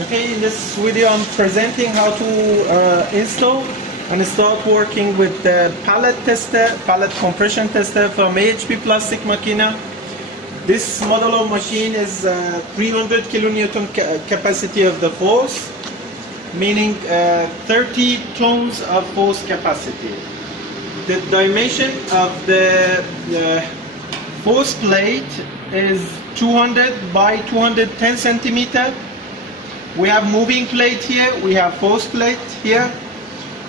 Okay, in this video I'm presenting how to install and start working with the pallet tester, pallet compression tester from AHP Plastic Machina. This model of machine is 300 kilonewton capacity of the force, meaning 30 tons of force capacity. The dimension of the force plate is 200 by 210 centimeter. We have moving plate here, we have force plate here.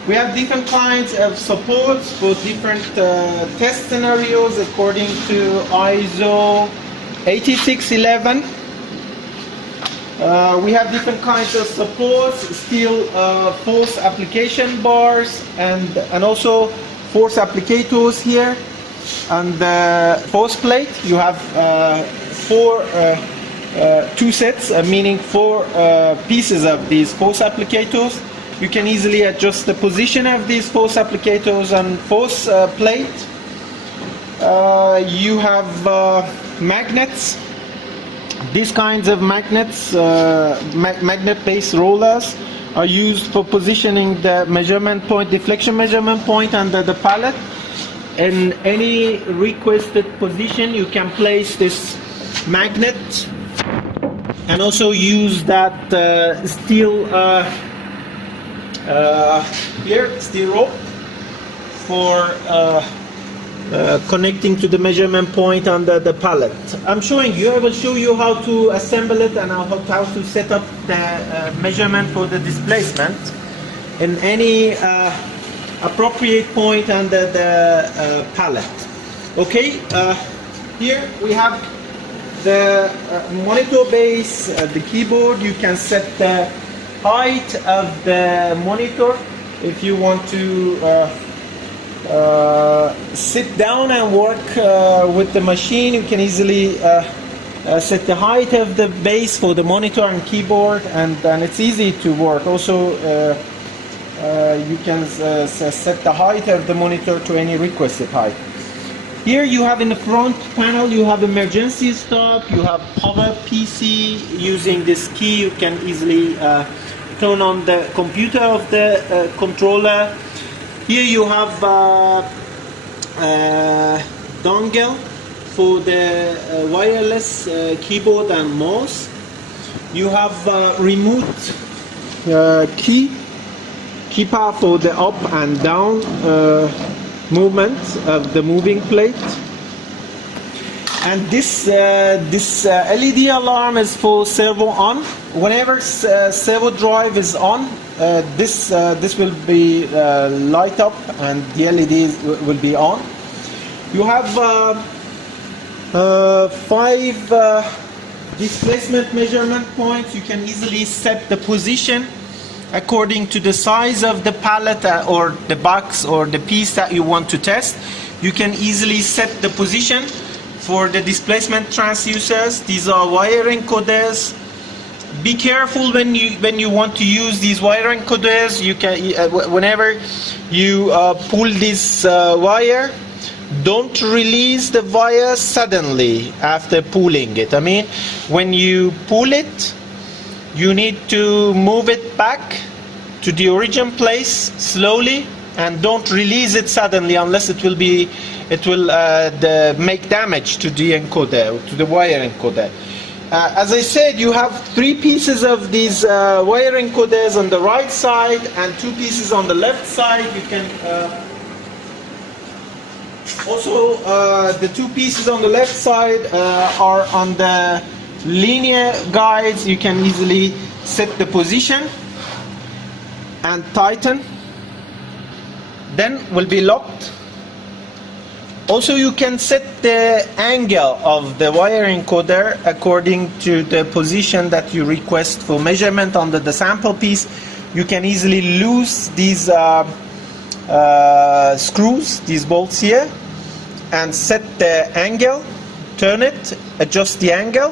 We have different kinds of supports for different test scenarios according to ISO 8611. We have different kinds of supports, steel force application bars and also force applicators here. And the force plate, you have two sets, meaning four pieces of these force applicators. You can easily adjust the position of these force applicators and force plate. You have magnets. These kinds of magnets, magnet-based rollers, are used for positioning the measurement point, deflection measurement point under the pallet. In any requested position, you can place this magnet and also use that steel steel rope for connecting to the measurement point under the pallet. I'm showing you, I will show you how to assemble it and how to set up the measurement for the displacement in any appropriate point under the pallet. Okay, here we have the monitor base, the keyboard. You can set the height of the monitor. If you want to sit down and work with the machine, you can easily set the height of the base for the monitor and keyboard, and it's easy to work. Also, you can set the height of the monitor to any requested height. Here you have in the front panel, you have emergency stop, you have power PC. Using this key you can easily turn on the computer of the controller. Here you have dongle for the wireless keyboard and mouse. You have remote keypad for the up and down movement of the moving plate. And this LED alarm is for servo on. Whenever servo drive is on, this will be light up and the LED will be on. You have 5 displacement measurement points. You can easily set the position according to the size of the pallet or the box or the piece that you want to test. You can easily set the position for the displacement transducers. These are wire encoders. Be careful when you want to use these wire encoders. You can whenever you pull this wire, don't release the wire suddenly after pulling it. I mean, when you pull it, you need to move it back to the origin place slowly, and don't release it suddenly, unless it will make damage to the encoder, to the wire encoder. As I said, you have 3 pieces of these wire encoders on the right side and 2 pieces on the left side. You can also the 2 pieces on the left side are on the linear guides. You can easily set the position and tighten, then will be locked. Also, you can set the angle of the wire encoder according to the position that you request for measurement under the sample piece. You can easily lose these screws, these bolts here, and set the angle, turn it, adjust the angle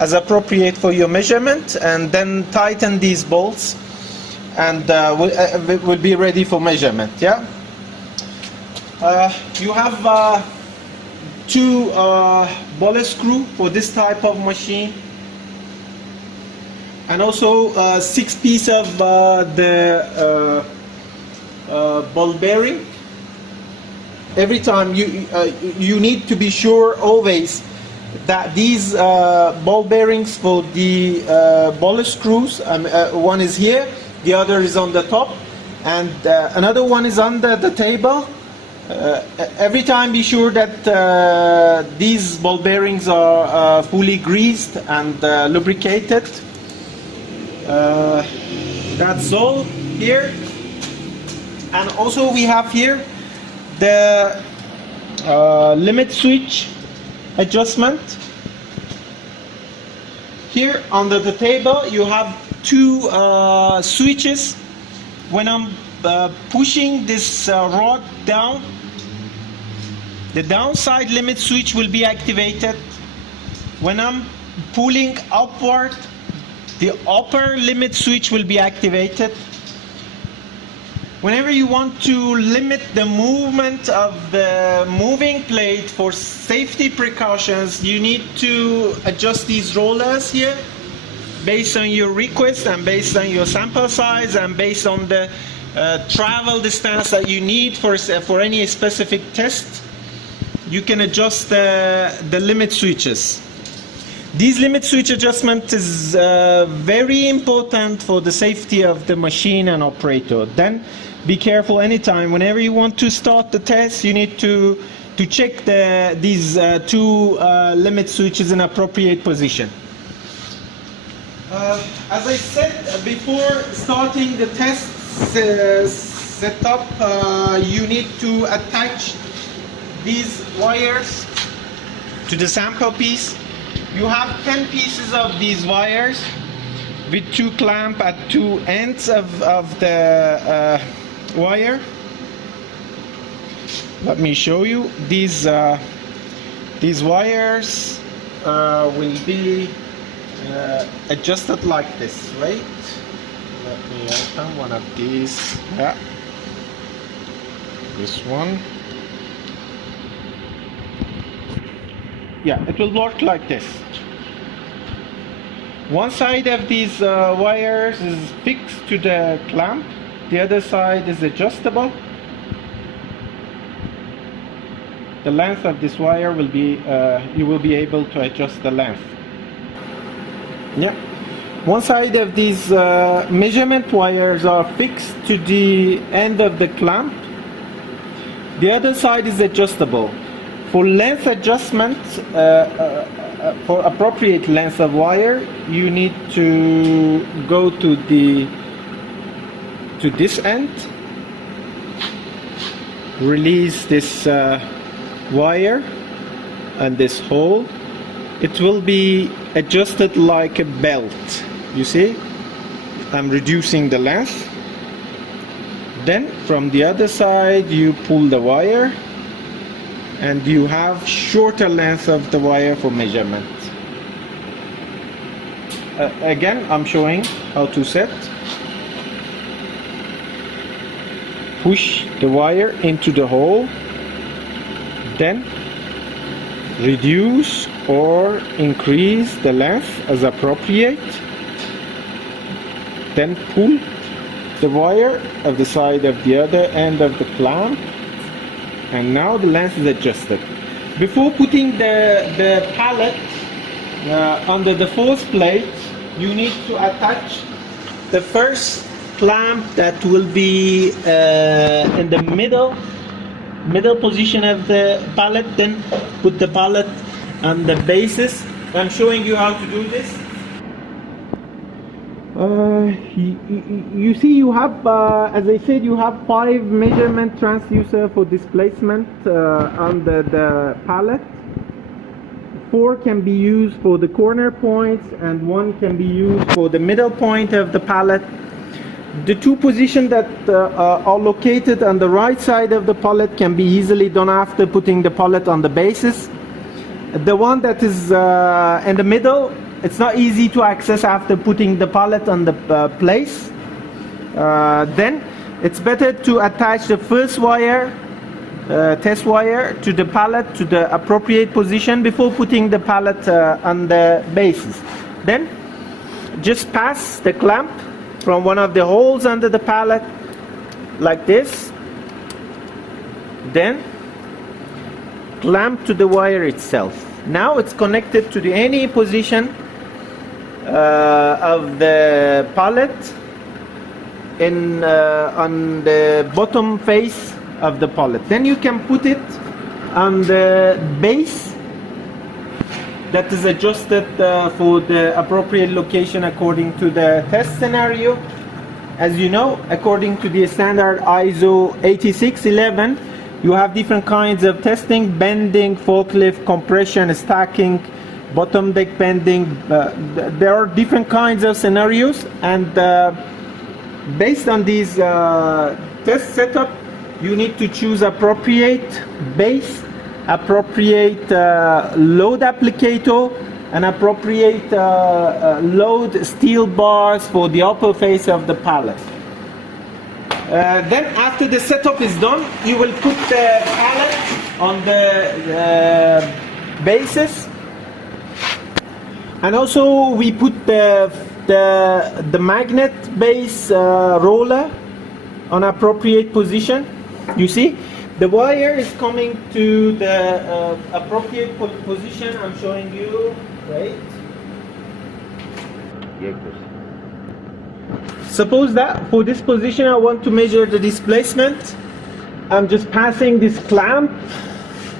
as appropriate for your measurement, and then tighten these bolts, and will be ready for measurement. Yeah. You have 2 bullet screw for this type of machine. and also 6 pieces of the ball bearing. Every time you need to be sure always that these ball bearings for the ball screws, one is here, the other is on the top, and another one is under the table. Every time be sure that these ball bearings are fully greased and lubricated. That's all here. And also we have here the limit switch adjustment. Here under the table you have 2 switches. When I'm pushing this rod down, the downside limit switch will be activated. When I'm pulling upward, the upper limit switch will be activated. Whenever you want to limit the movement of the moving plate for safety precautions, you need to adjust these rollers here based on your request and based on your sample size and based on the travel distance that you need for any specific test. You can adjust the limit switches. These limit switch adjustment is very important for the safety of the machine and operator. Then be careful anytime. Whenever you want to start the test, you need to check these 2 limit switches in appropriate position. As I said before starting the test setup, you need to attach these wires to the sample piece. You have 10 pieces of these wires with 2 clamps at 2 ends of the wire. Let me show you. These wires will be adjusted like this, right? Let me open one of these. Yeah. This one. Yeah, it will work like this. One side of these wires is fixed to the clamp, the other side is adjustable. The length of this wire will be, you will be able to adjust the length. Yeah. One side of these measurement wires are fixed to the end of the clamp. The other side is adjustable. For length adjustment, for appropriate length of wire, you need to go to this end, release this wire and this hole. It will be adjusted like a belt. You see, I'm reducing the length. Then from the other side you pull the wire and you have shorter length of the wire for measurement. Again, I'm showing how to set. Push the wire into the hole, then reduce or increase the length as appropriate, then pull the wire of the side of the other end of the clamp, and now the length is adjusted. Before putting the pallet under the fourth plate, you need to attach the first clamp that will be in the middle position of the pallet. Then put the pallet on the basis. I'm showing you how to do this. You see, you have, as I said, you have 5 measurement transducer for displacement under the pallet. 4 can be used for the corner points and 1 can be used for the middle point of the pallet. The 2 positions that are located on the right side of the pallet can be easily done after putting the pallet on the basis. The one that is in the middle, it's not easy to access after putting the pallet on the place. Then it's better to attach the first wire, test wire, to the pallet to the appropriate position before putting the pallet on the basis. Then just pass the clamp from one of the holes under the pallet like this, then clamp to the wire itself. Now it's connected to any position of the pallet on the bottom face of the pallet. Then you can put it on the base that is adjusted for the appropriate location according to the test scenario. As you know, according to the standard ISO 8611, you have different kinds of testing: bending, forklift, compression, stacking, bottom deck bending. There are different kinds of scenarios, and based on these test setup, you need to choose appropriate base, appropriate load applicator, and appropriate load steel bars for the upper face of the pallet. Then after the setup is done, you will put the pallet on the bases, and also we put the magnet base roller on appropriate position. You see, the wire is coming to the appropriate position. I'm showing you. Right. Suppose that for this position I want to measure the displacement. I'm just passing this clamp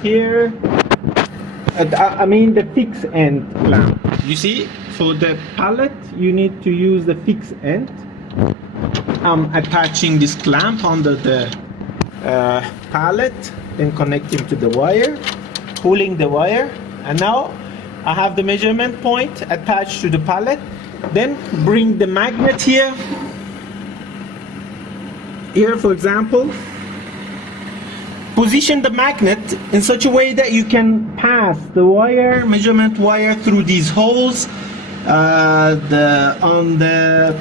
here. I mean the fixed end clamp. You see, for the pallet you need to use the fixed end. I'm attaching this clamp under the pallet, then connecting to the wire, pulling the wire, and now I have the measurement point attached to the pallet. Then bring the magnet here. Here, for example, position the magnet in such a way that you can pass the wire, measurement wire, through these holes. On the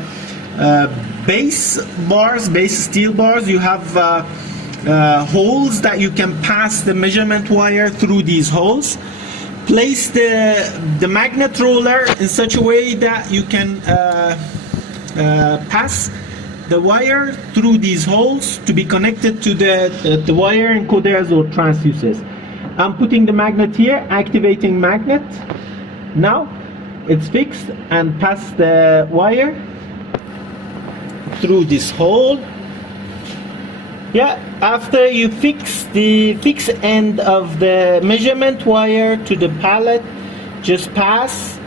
base bars, base steel bars, you have holes that you can pass the measurement wire through these holes. Place the magnet roller in such a way that you can pass the wire through these holes to be connected to the wire encoders or transducers. I'm putting the magnet here, activating magnet. Now it's fixed, and pass the wire through this hole. Yeah, after you fix the fixed end of the measurement wire to the pallet, just pass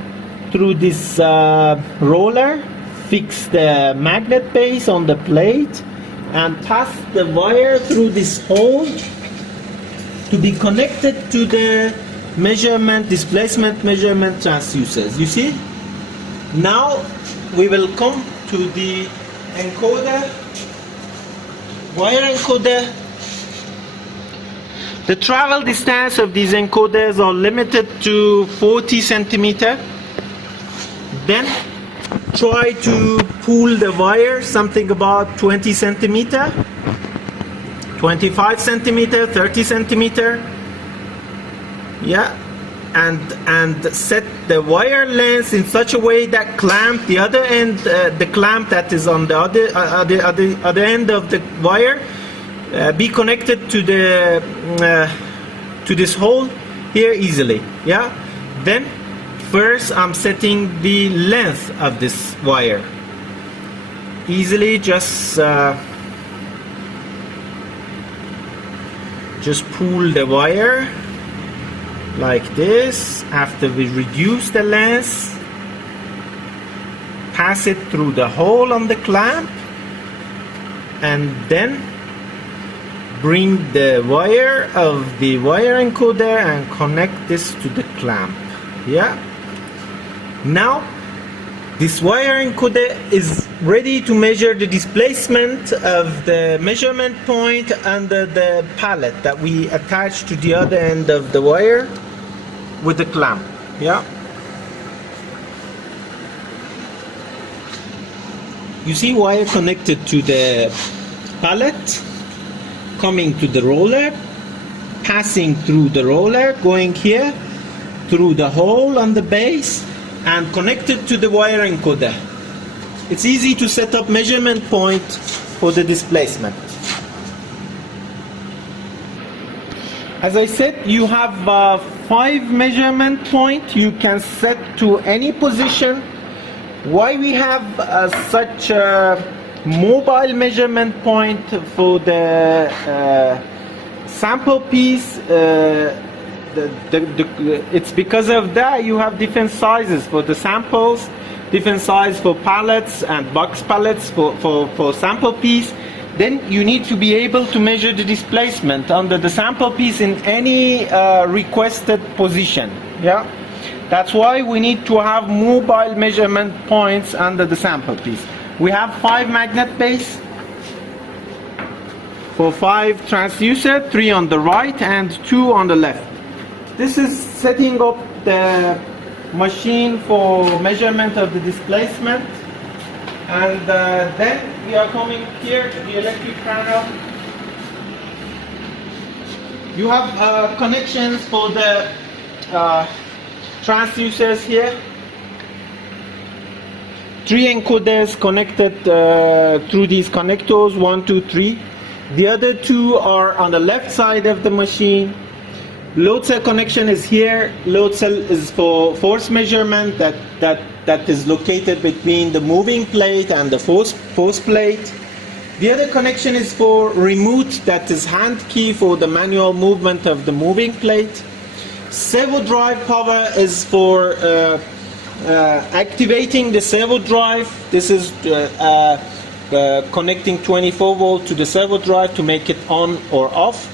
through this roller, fix the magnet base on the plate, and pass the wire through this hole to be connected to the measurement, displacement measurement transducers. You see? Now we will come to the encoder. Wire encoder. The travel distance of these encoders are limited to 40 centimeter. Then try to pull the wire something about 20 centimeter, 25 centimeter, 30 centimeter. Yeah, and set the wire length in such a way that clamp the other end, the clamp that is on the other end of the wire, be connected to the to this hole here easily. Yeah. Then first I'm setting the length of this wire. Easily, just pull the wire like this. After we reduce the length, pass it through the hole on the clamp, and then bring the wire of the wire encoder and connect this to the clamp. Yeah. Now this wire encoder is ready to measure the displacement of the measurement point under the pallet that we attach to the other end of the wire with the clamp. Yeah. You see wire connected to the pallet, coming to the roller, passing through the roller, going here through the hole on the base, and connected to the wire encoder. it's easy to set up measurement point for the displacement. As I said, you have 5 measurement points you can set to any position. Why we have such a mobile measurement point for the sample piece? It's because of that you have different sizes for the samples, different size for pallets and box pallets for sample piece. Then you need to be able to measure the displacement under the sample piece in any requested position. Yeah, that's why we need to have mobile measurement points under the sample piece. We have 5 magnet base for 5 transducer, 3 on the right and 2 on the left. This is setting up the machine for measurement of the displacement. And then we are coming here to the electric panel. You have connections for the transducers here. 3 encoders connected through these connectors, 1, 2, 3. The other 2 are on the left side of the machine. Load cell connection is here. Load cell is for force measurement that is located between the moving plate and the force plate. The other connection is for remote, that is hand key for the manual movement of the moving plate. Servo drive power is for activating the servo drive. This is connecting 24 volt to the servo drive to make it on or off.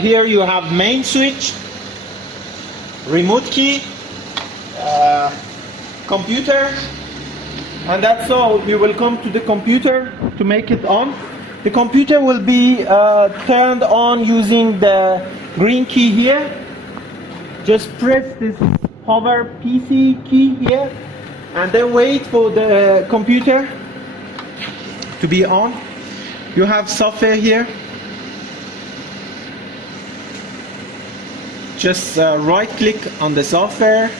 Here you have main switch, remote key, computer, and that's all. We will come to the computer to make it on. The computer will be turned on using the green key here. Just press this power PC key here and then wait for the computer to be on. You have software here. Just right click on the software.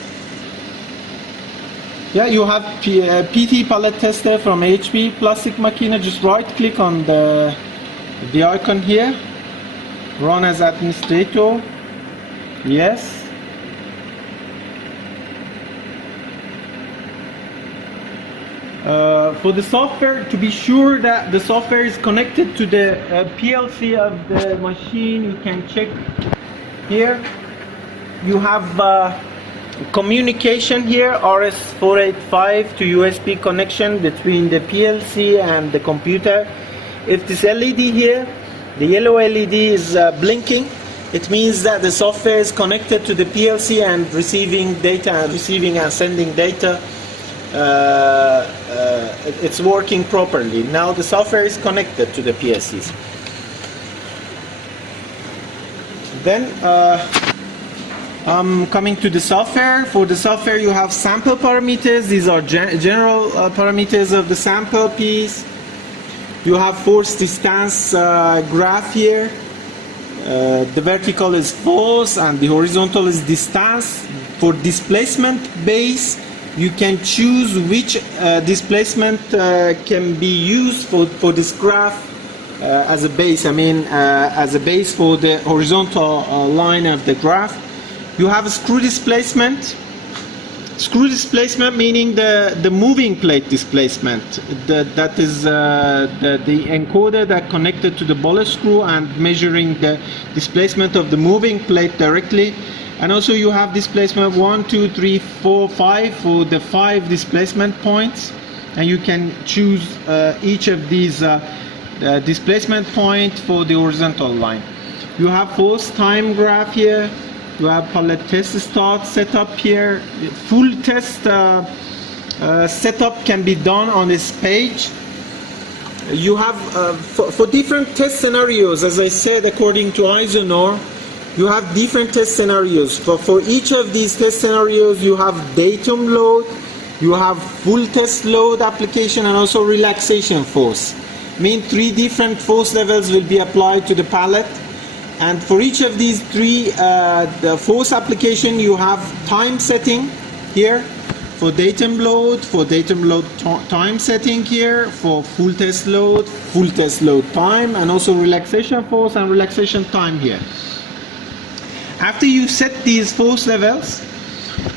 Yeah, you have PT pallet tester from HP Plastic Machina. Just right click on the icon here. Run as administrator. Yes. For the software, to be sure that the software is connected to the PLC of the machine, you can check here. You have communication here, RS485 to USB connection between the PLC and the computer. If this LED here, the yellow LED is blinking, it means that the software is connected to the PLC and receiving data, receiving and sending data. It's working properly. Now the software is connected to the PLCs. Then I'm coming to the software. For the software you have sample parameters. These are general parameters of the sample piece. You have force distance graph here. The vertical is force and the horizontal is distance. For displacement base, you can choose which displacement can be used for this graph as a base. As a base for the horizontal line of the graph. You have a screw displacement. Screw displacement meaning the moving plate displacement. That is the encoder that connected to the bollard screw and measuring the displacement of the moving plate directly. And also you have displacement 1, 2, 3, 4, 5 for the 5 displacement points. And you can choose each of these displacement point for the horizontal line. You have force time graph here. You have pallet test start setup here. Full test setup can be done on this page. You have for different test scenarios, as I said, according to Eisenhower, you have different test scenarios. For each of these test scenarios, you have datum load, you have full test load application, and also relaxation force. Mean 3 different force levels will be applied to the pallet. And for each of these 3 the force application, you have time setting here. for datum load time setting here, for full test load time, and also relaxation force and relaxation time here. After you set these force levels,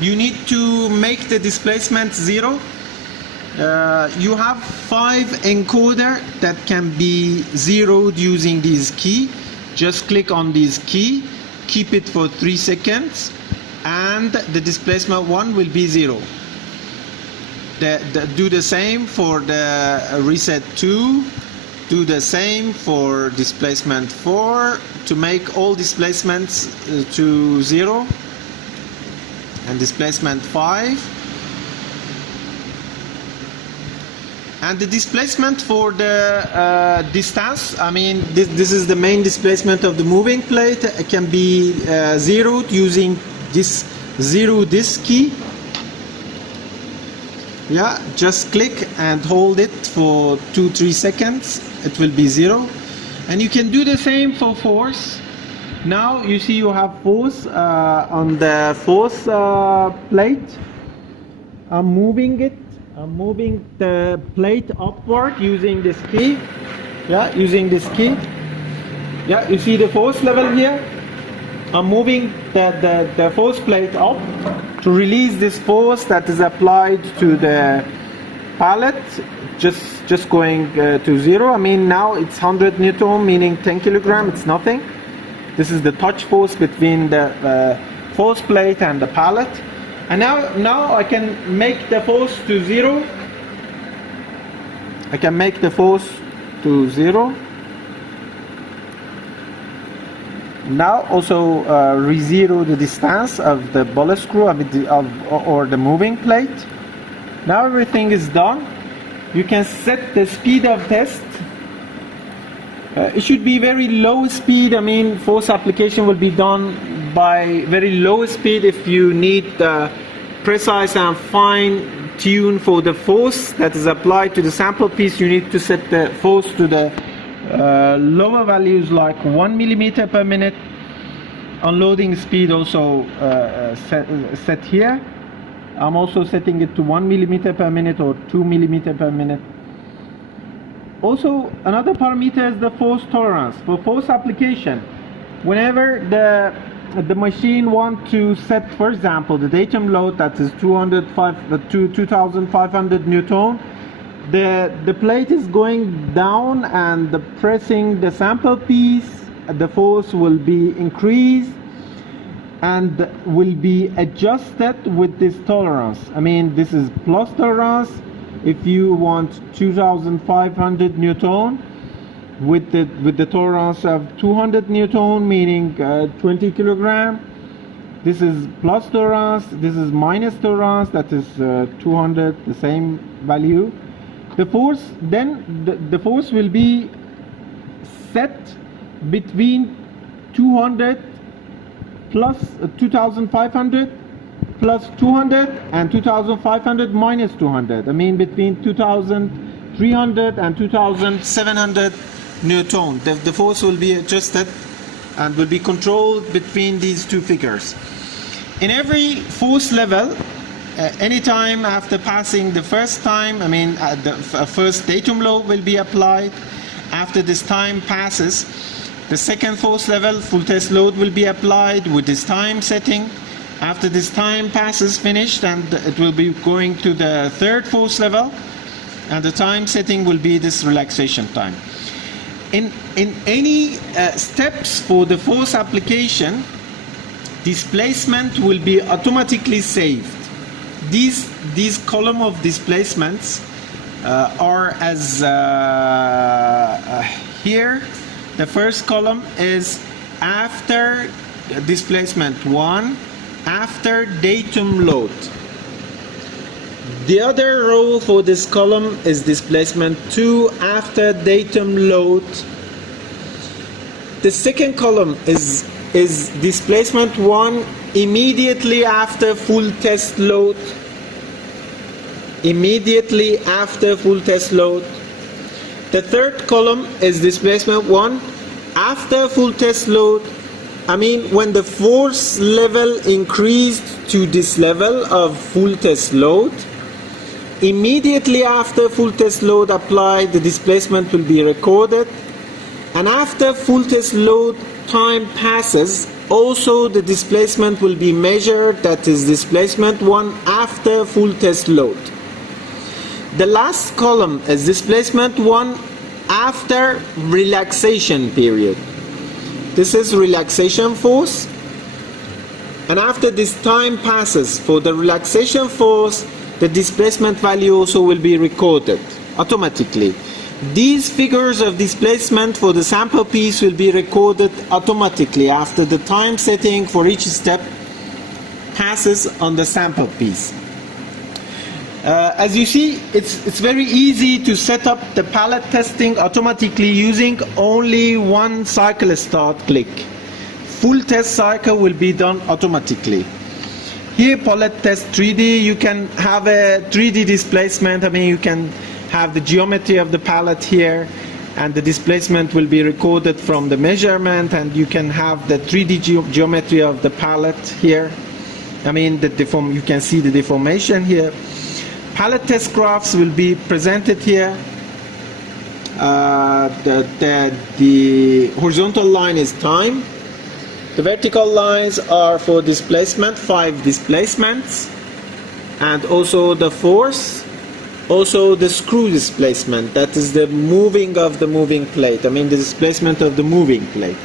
you need to make the displacement 0. You have 5 encoder that can be zeroed using this key. Just click on this key, keep it for 3 seconds, and the displacement 1 will be 0. Do the same for the reset 2. Do the same for displacement 4 to make all displacements to 0. And displacement 5. And the displacement for the distance, I mean, this is the main displacement of the moving plate. It can be zeroed using this this key. Yeah, just click and hold it for 2-3 seconds. It will be 0. And you can do the same for force. Now you see you have force on the force plate. I'm moving it. I'm moving the plate upward using this key. Yeah, using this key. Yeah, you see the force level here. I'm moving the force plate up to release this force that is applied to the pallet. Just going to 0. I mean, now it's 100 Newton, meaning 10 kilogram. It's nothing. This is the touch force between the force plate and the pallet. And now I can make the force to 0. I can make the force to 0. Now also re-zero the distance of the bullet screw or the moving plate. Now everything is done. You can set the speed of test. It should be very low speed. I mean, force application will be done by very low speed. If you need precise and fine tune for the force that is applied to the sample piece, you need to set the force to the lower values like 1 millimeter per minute. Unloading speed also set here. I'm also setting it to 1 millimeter per minute or 2 millimeter per minute. Also, another parameter is the force tolerance. For force application, whenever the machine wants to set, for example, the datum load that is 2,500 Newton, the plate is going down and pressing the sample piece, the force will be increased and will be adjusted with this tolerance. I mean, this is plus tolerance. If you want 2,500 Newton with the tolerance of 200 Newton, meaning 20 kilogram, this is plus tolerance. This is minus tolerance, that is 200, the same value. The force the force will be set between 200 plus 2,500 plus 200 and 2,500 minus 200. I mean, between 2,300 and 2,700 Newton. The force will be adjusted and will be controlled between these two figures. In every force level, anytime after passing the first time, I mean, the first datum load will be applied. After this time passes, the second force level, full test load, will be applied with this time setting. After this time passes, finished, and it will be going to the third force level, and the time setting will be this relaxation time. In any steps for the force application, displacement will be automatically saved. These column of displacements are as here. The first column is after displacement 1, after datum load. The other row for this column is displacement 2 after datum load. The second column is displacement 1 immediately after full test load. Immediately after full test load. The third column is displacement 1 after full test load. I mean, when the force level increased to this level of full test load, immediately after full test load applied, the displacement will be recorded, and after full test load time passes, also the displacement will be measured, that is displacement 1 after full test load. The last column is displacement 1 after relaxation period. This is relaxation force, and after this time passes for the relaxation force, the displacement value also will be recorded automatically. These figures of displacement for the sample piece will be recorded automatically after the time setting for each step passes on the sample piece. As you see, it's very easy to set up the pallet testing automatically using only one cycle start click. Full test cycle will be done automatically. Here, pallet test 3D, you can have a 3D displacement. I mean, you can have the geometry of the pallet here, and the displacement will be recorded from the measurement, and you can have the 3D geometry of the pallet here. I mean, you can see the deformation here. Pallet test graphs will be presented here. The horizontal line is time. The vertical lines are for displacement, 5 displacements, and also the force, also the screw displacement, that is the moving of the moving plate, I mean the displacement of the moving plate.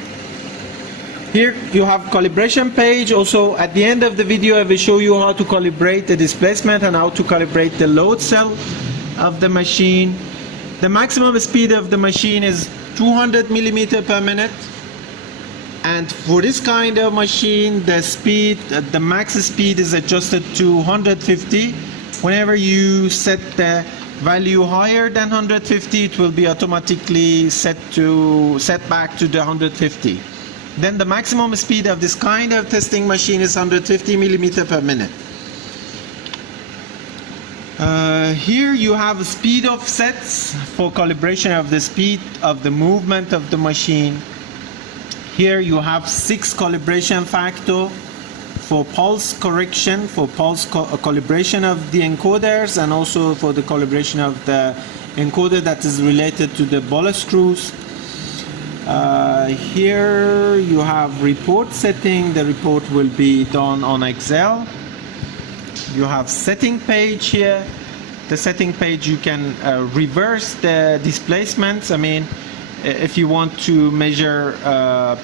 Here you have calibration page. Also at the end of the video I will show you how to calibrate the displacement and how to calibrate the load cell of the machine. The maximum speed of the machine is 200 millimeter per minute. And for this kind of machine, the max speed is adjusted to 150. Whenever you set the value higher than 150, it will be automatically set back to the 150. Then the maximum speed of this kind of testing machine is 150 millimeter per minute. Here you have speed offsets for calibration of the speed of the movement of the machine. Here you have 6 calibration factor for pulse correction, for pulse calibration of the encoders, and also for the calibration of the encoder that is related to the ball screws. Here you have report setting. The report will be done on Excel. You have setting page here. The setting page, you can reverse the displacements. I mean, if you want to measure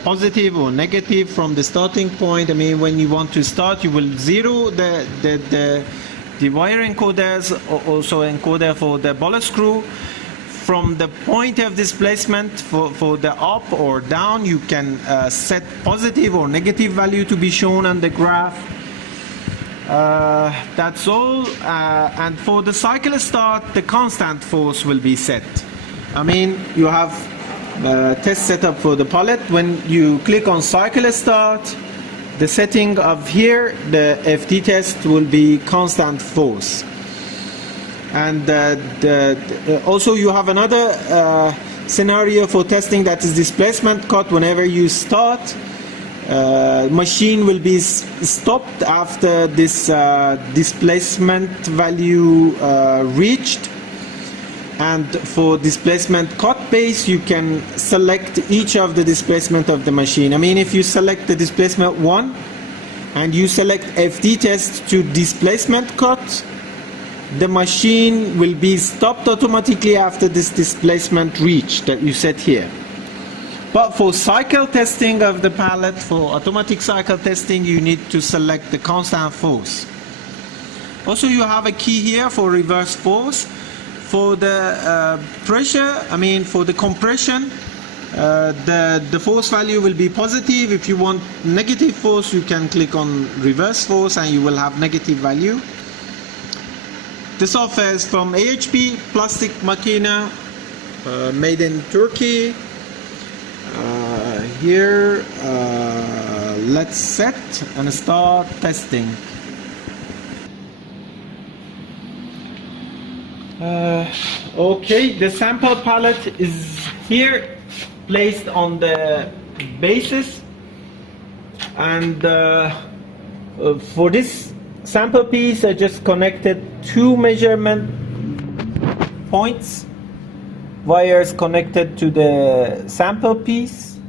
positive or negative from the starting point, I mean, when you want to start, you will zero the wire encoders, also encoder for the ball screw. From the point of displacement for the up or down, you can set positive or negative value to be shown on the graph. That's all. And for the cycle start, the constant force will be set. I mean, you have test setup for the pallet. When you click on cycle start, the setting of here, the FT test will be constant force. And also you have another scenario for testing, that is displacement cut. Whenever you start, machine will be stopped after this displacement value reached. And for displacement cut base, you can select each of the displacement of the machine. I mean, if you select the displacement 1 and you select FT test to displacement cut, the machine will be stopped automatically after this displacement reach that you set here. But for cycle testing of the pallet, for automatic cycle testing, you need to select the constant force. Also, you have a key here for reverse force. For the pressure, I mean for the compression, the force value will be positive. If you want negative force, you can click on reverse force and you will have negative value. The software is from AHP Plastic Makina, made in Turkey. Here, let's set and start testing. Okay, the sample pallet is here placed on the basis. And for this sample piece, I just connected two measurement points, wires connected to the sample piece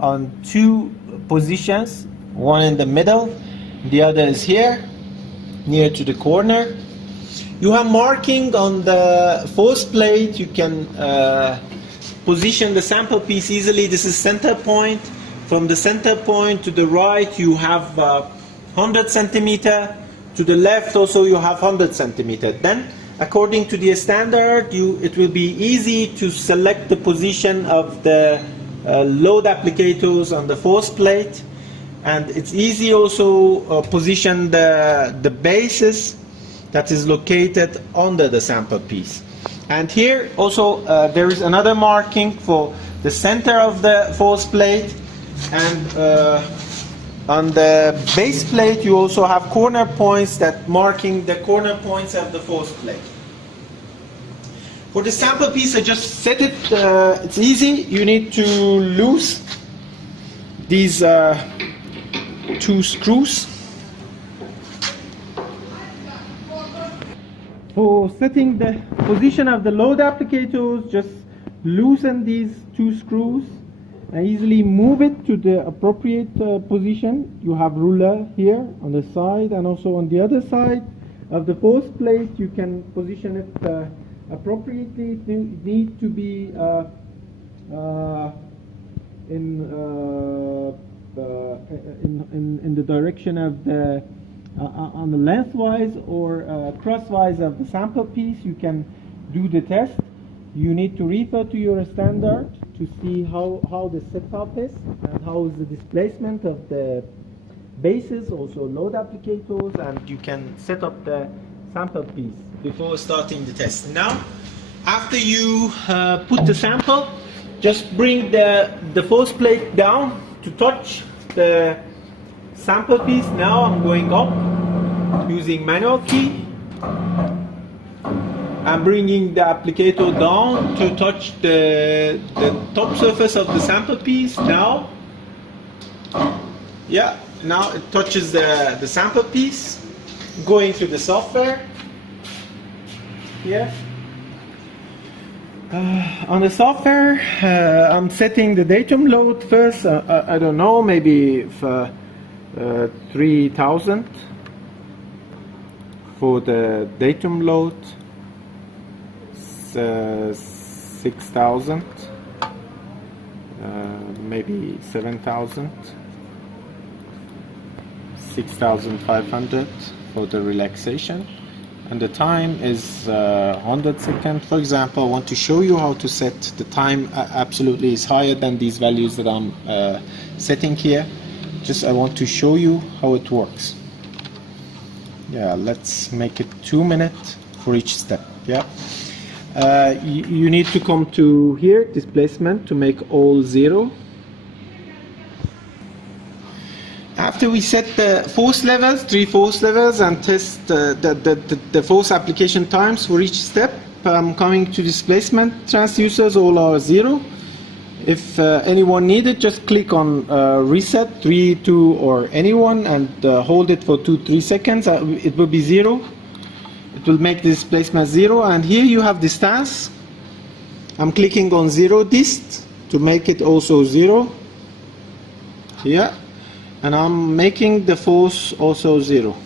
on two positions, one in the middle, the other is here near to the corner. You have marking on the force plate. You can position the sample piece easily. This is center point. From the center point to the right you have 100 centimeter, to the left also you have 100 centimeter. Then according to the standard it will be easy to select the position of the load applicators on the force plate, and it's easy also position the bases that is located under the sample piece. And here also there is another marking for the center of the force plate, and on the base plate you also have corner points that marking the corner points of the force plate. For the sample piece I just set it, it's easy. You need to loose these two screws. For setting the position of the load applicators, just loosen these two screws and easily move it to the appropriate position. You have ruler here on the side and also on the other side of the force plate. You can position it appropriately. It needs to be in the direction of the on the lengthwise or crosswise of the sample piece. You can do the test. You need to refer to your standard to see how the setup is and how is the displacement of the bases, also load applicators, and you can set up the sample piece before starting the test. Now, after you put the sample, just bring the force plate down to touch the sample piece. Now I'm going up using manual key. I'm bringing the applicator down to touch the top surface of the sample piece. Now, yeah, now it touches the sample piece. Going to the software here. On the software, I'm setting the datum load first. I don't know, maybe 3000 for the datum load. 6,000, maybe 7,000, 6,500 for the relaxation, and the time is 100 seconds. For example, I want to show you how to set the time. Absolutely is higher than these values that I'm setting here. Just I want to show you how it works. Yeah, let's make it 2 minutes for each step. Yeah. You need to come to here, displacement, to make all 0. After we set the force levels, 3 force levels, and test the force application times for each step, I'm coming to displacement transducers, all are 0. If anyone needed, just click on reset, 3, 2, or anyone, and hold it for 2-3 seconds. It will be 0. It will make the displacement 0, and here you have distance. I'm clicking on 0 dist to make it also 0. Here, and I'm making the force also 0.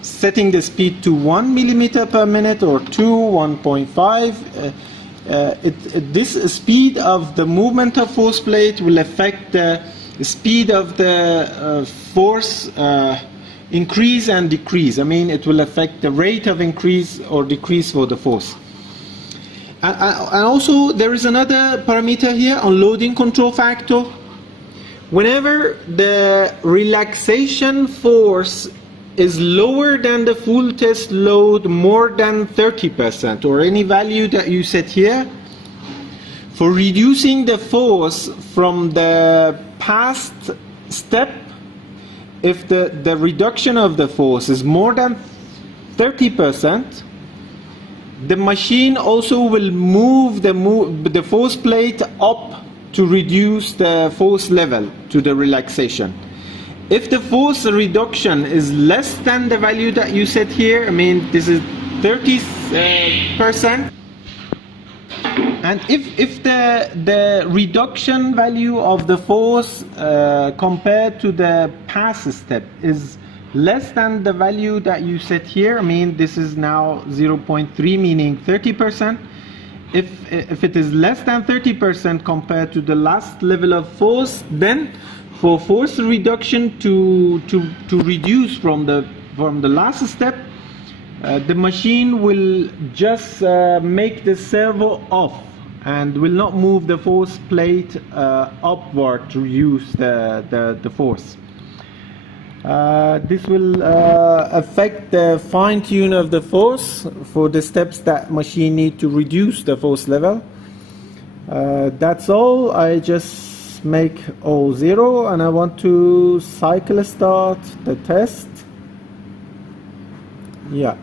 Setting the speed to 1 millimeter per minute or 1.5. This speed of the movement of force plate will affect the speed of the force increase and decrease. I mean, it will affect the rate of increase or decrease for the force. And also there is another parameter here on loading control factor. Whenever the relaxation force is lower than the full test load, more than 30%, or any value that you set here, for reducing the force from the past step, if the reduction of the force is more than 30%, the machine also will move the force plate up to reduce the force level to the relaxation. If the force reduction is less than the value that you set here, I mean this is 30%, and if the reduction value of the force compared to the pass step is less than the value that you set here, I mean this is now 0.3, meaning 30%. If it is less than 30% compared to the last level of force, then for force reduction to reduce from the last step, the machine will just make the servo off and will not move the force plate upward to reduce the force. This will affect the fine tune of the force for the steps that machine need to reduce the force level. That's all. I just make all 0 and I want to cycle start the test. Yeah,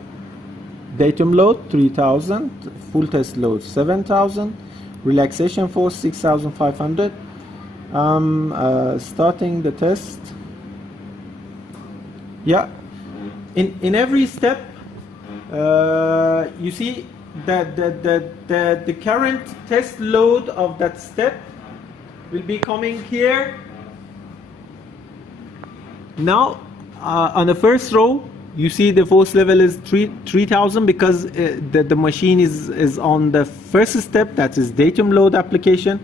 datum load 3000, full test load 7000, relaxation force 6500. Starting the test. Yeah, in every step you see that the current test load of that step will be coming here. Now on the first row you see the force level is 3000 because the machine is on the first step, that is datum load application,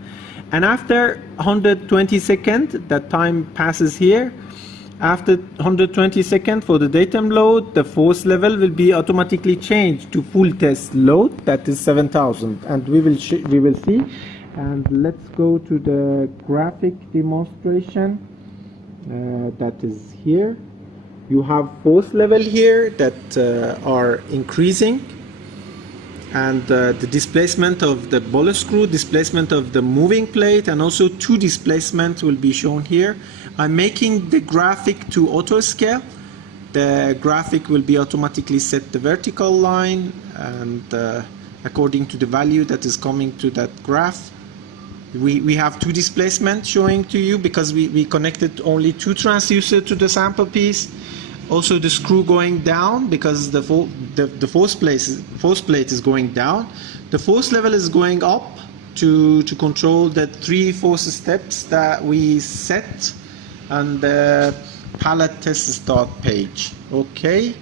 and after 120 seconds that time passes here. After 120 seconds for the datum load, the force level will be automatically changed to full test load, that is 7000, and we will see. And let's go to the graphic demonstration. That is here. You have force level here that are increasing, and the displacement of the ball screw, displacement of the moving plate, and also 2 displacements will be shown here. I'm making the graphic to auto scale. The graphic will be automatically set the vertical line, and according to the value that is coming to that graph. We have 2 displacements showing to you because we connected only 2 transducers to the sample piece. Also the screw going down because the force plate is going down. The force level is going up to control the 3 force steps that we set on the Pallet test start page. Okay,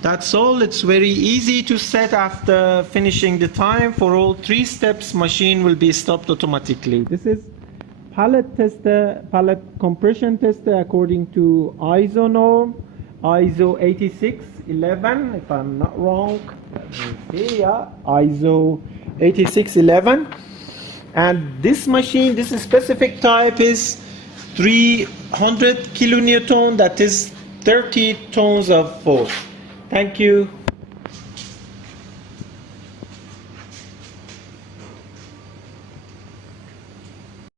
that's all. It's very easy to set. After finishing the time for all 3 steps, machine will be stopped automatically. This is Pallet tester, Pallet compression tester according to ISO norm, ISO 8611, if I'm not wrong. Let me see, yeah, ISO 8611. And this machine, this specific type is 300 kilonewton, that is 30 tons of force. Thank you.